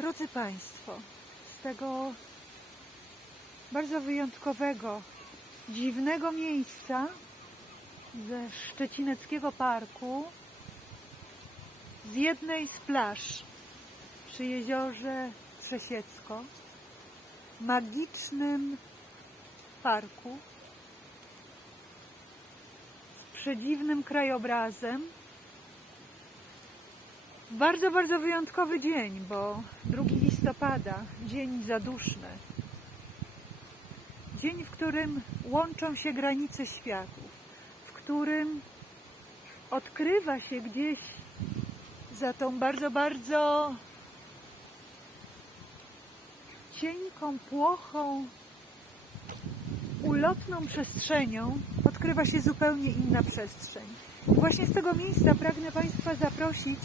Drodzy Państwo, z tego bardzo wyjątkowego, dziwnego miejsca ze Szczecineckiego Parku, z jednej z plaż przy jeziorze Trzesiecko, magicznym parku z przedziwnym krajobrazem, bardzo, bardzo wyjątkowy dzień, bo 2 listopada, dzień zaduszny. Dzień, w którym łączą się granice światów, w którym odkrywa się gdzieś za tą bardzo, bardzo cienką płochą, ulotną przestrzenią, odkrywa się zupełnie inna przestrzeń. Właśnie z tego miejsca pragnę Państwa zaprosić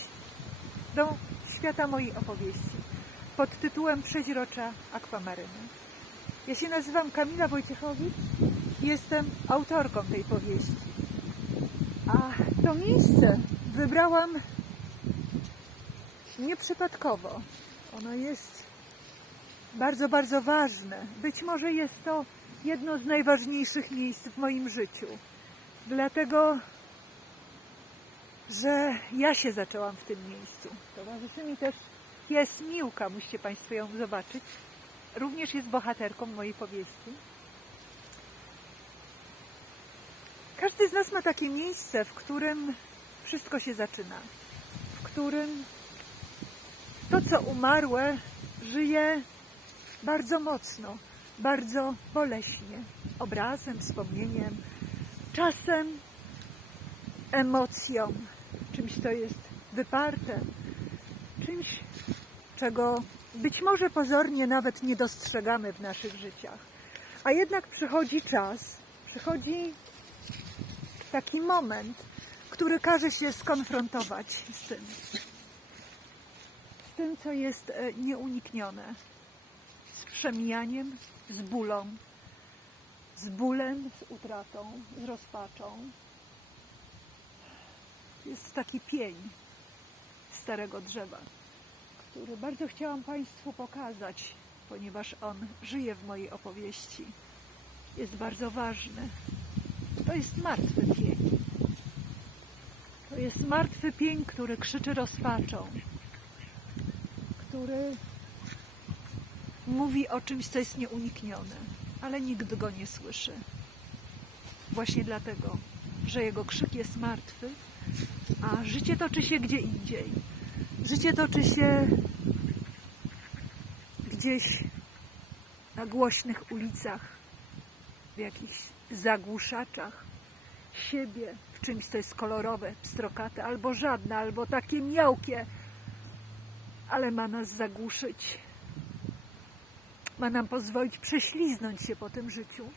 do świata mojej opowieści pod tytułem Przeźrocza Akwamaryny. Ja się nazywam Kamila Wojciechowicz i jestem autorką tej powieści. A to miejsce wybrałam nieprzypadkowo. Ono jest bardzo, bardzo ważne. Być może jest to jedno z najważniejszych miejsc w moim życiu. Dlatego że ja się zaczęłam w tym miejscu. Towarzyszy mi też pies Miłka, musicie Państwo ją zobaczyć. Również jest bohaterką mojej powieści. Każdy z nas ma takie miejsce, w którym wszystko się zaczyna. W którym to, co umarłe, żyje bardzo mocno, bardzo boleśnie. Obrazem, wspomnieniem, czasem emocją, czymś, co jest wyparte, czymś, czego być może pozornie nawet nie dostrzegamy w naszych życiach. A jednak przychodzi czas, przychodzi taki moment, który każe się skonfrontować z tym, z tym, co jest e, nieuniknione, z przemijaniem, z bólą, z bólem, z utratą, z rozpaczą, jest taki pień starego drzewa, który bardzo chciałam Państwu pokazać, ponieważ on żyje w mojej opowieści. Jest bardzo ważny. To jest martwy pień. To jest martwy pień, który krzyczy rozpaczą, który mówi o czymś, co jest nieuniknione, ale nikt go nie słyszy. Właśnie dlatego, że jego krzyk jest martwy, a życie toczy się gdzie indziej. Życie toczy się gdzieś na głośnych ulicach, w jakichś zagłuszaczach siebie, w czymś, co jest kolorowe, pstrokate, albo żadne, albo takie miałkie, ale ma nas zagłuszyć. Ma nam pozwolić prześliznąć się po tym życiu.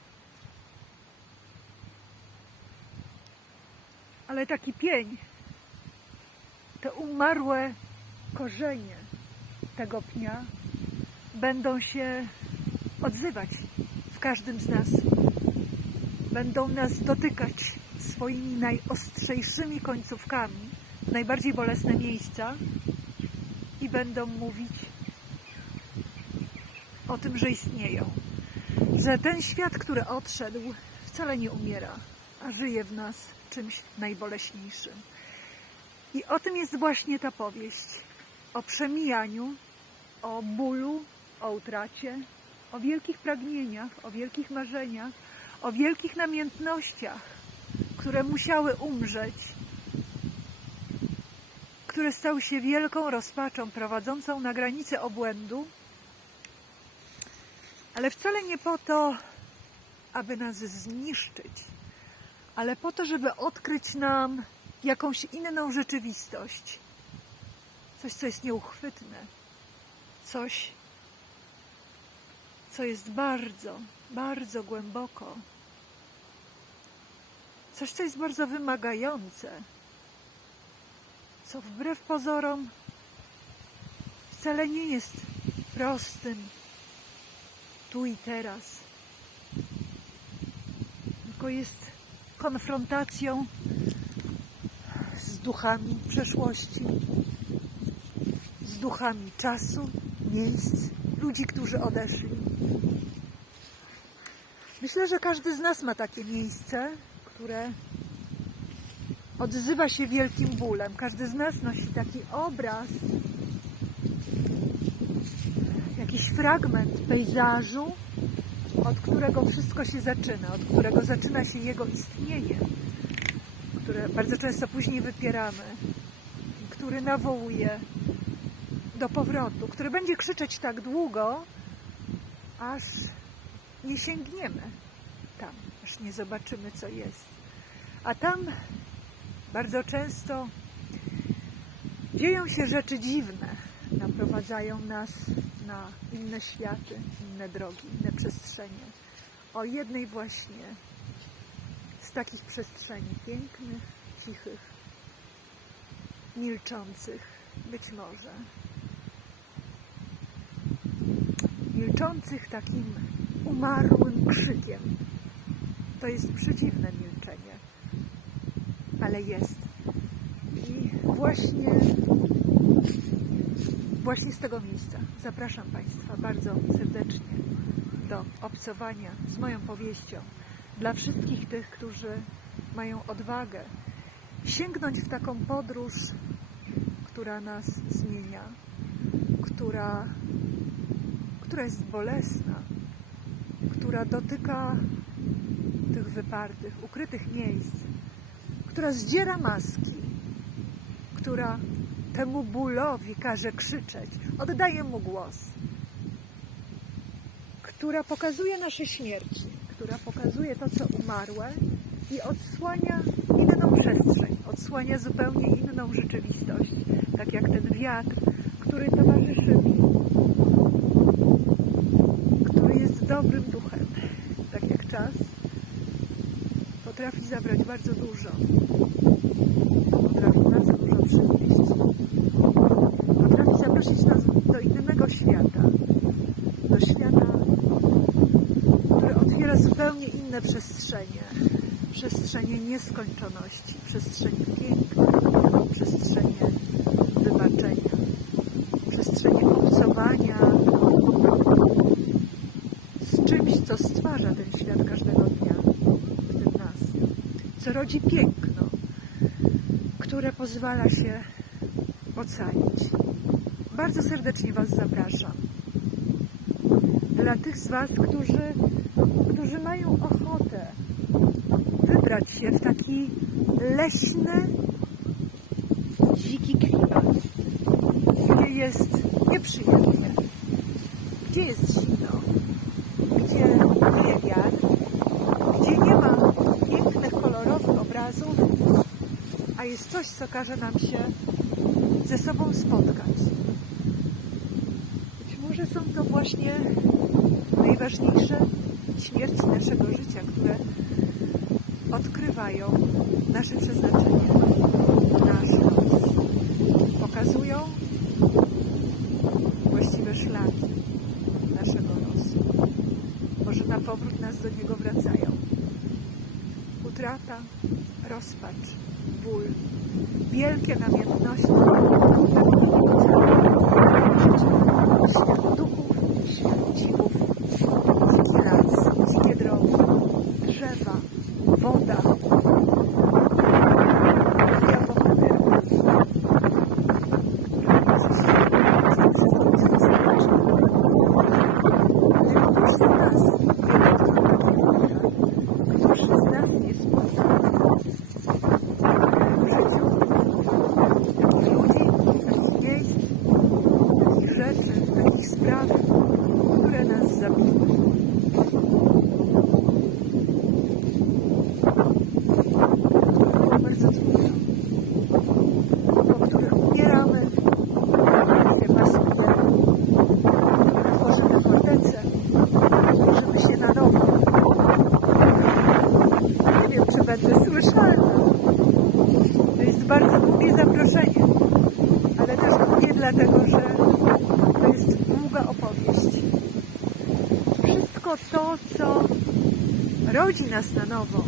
ale taki pień, te umarłe korzenie tego pnia będą się odzywać w każdym z nas. Będą nas dotykać swoimi najostrzejszymi końcówkami najbardziej bolesne miejsca i będą mówić o tym, że istnieją. Że ten świat, który odszedł, wcale nie umiera, a żyje w nas czymś najboleśniejszym. I o tym jest właśnie ta powieść. O przemijaniu, o bólu, o utracie, o wielkich pragnieniach, o wielkich marzeniach, o wielkich namiętnościach, które musiały umrzeć, które stały się wielką rozpaczą prowadzącą na granicę obłędu, ale wcale nie po to, aby nas zniszczyć, ale po to, żeby odkryć nam jakąś inną rzeczywistość. Coś, co jest nieuchwytne. Coś, co jest bardzo, bardzo głęboko. Coś, co jest bardzo wymagające. Co wbrew pozorom wcale nie jest prostym tu i teraz. Tylko jest konfrontacją duchami przeszłości, z duchami czasu, miejsc, ludzi, którzy odeszli. Myślę, że każdy z nas ma takie miejsce, które odzywa się wielkim bólem. Każdy z nas nosi taki obraz, jakiś fragment pejzażu, od którego wszystko się zaczyna, od którego zaczyna się jego istnienie, które bardzo często później wypieramy, który nawołuje do powrotu, który będzie krzyczeć tak długo, aż nie sięgniemy tam, aż nie zobaczymy, co jest. A tam bardzo często dzieją się rzeczy dziwne, naprowadzają nas na inne światy, inne drogi, inne przestrzenie. O jednej właśnie z takich przestrzeni pięknych, cichych, milczących, być może. Milczących takim umarłym krzykiem. To jest przedziwne milczenie, ale jest. I właśnie, właśnie z tego miejsca zapraszam Państwa bardzo serdecznie do obcowania z moją powieścią. Dla wszystkich tych, którzy mają odwagę sięgnąć w taką podróż, która nas zmienia, która, która jest bolesna, która dotyka tych wypartych, ukrytych miejsc, która zdziera maski, która temu bólowi każe krzyczeć, oddaje mu głos, która pokazuje nasze śmierci, która pokazuje to, co umarłe i odsłania inną przestrzeń, odsłania zupełnie inną rzeczywistość, tak jak ten wiatr, który towarzyszy mi, który jest dobrym duchem, tak jak czas potrafi zabrać bardzo dużo, potrafi bardzo dużo przynieść, potrafi zaprosić nas do innego świata, do świata, który otwiera zupełnie inne przestrzenie, przestrzenie nieskończoności, przestrzenie piękna, przestrzenie wybaczenia, przestrzenie obcowania z czymś, co stwarza ten świat każdego dnia, w tym nas, co rodzi piękno, które pozwala się ocalić. Bardzo serdecznie Was zapraszam. Dla tych z Was, którzy, którzy mają wybrać się w taki leśny, dziki klimat, gdzie jest nieprzyjemnie, gdzie jest zimno, gdzie wieje wiatr, gdzie nie ma pięknych, kolorowych obrazów, a jest coś, co każe nam się ze sobą spotkać. Być może są to właśnie najważniejsze śmierci naszego życia, które odkrywają nasze przeznaczenie, nasz los. Pokazują właściwe szlaki naszego losu. Może na powrót nas do niego wracają. Utrata, rozpacz, ból, wielkie namiętności, świat duchów, świat dziwów, dziki las, dzikie drogi, drzewa, woda, ja bohaterka, która jest z tym wszystkim związana. Któż z nas nie dotknął takiego ducha? Któż z nas nie spotkał w życiu takich ludzi, takich miejsc, takich rzeczy, takich spraw, które nas zabiły? Było bardzo trudno, po których umieramy, się masujemy, tworzymy fortece, tworzymy się na nowo. Nie wiem, czy będę słyszalna. To jest bardzo długie zaproszenie, ale też dlatego, że to jest długa opowieść. Wszystko to, co rodzi nas na nowo,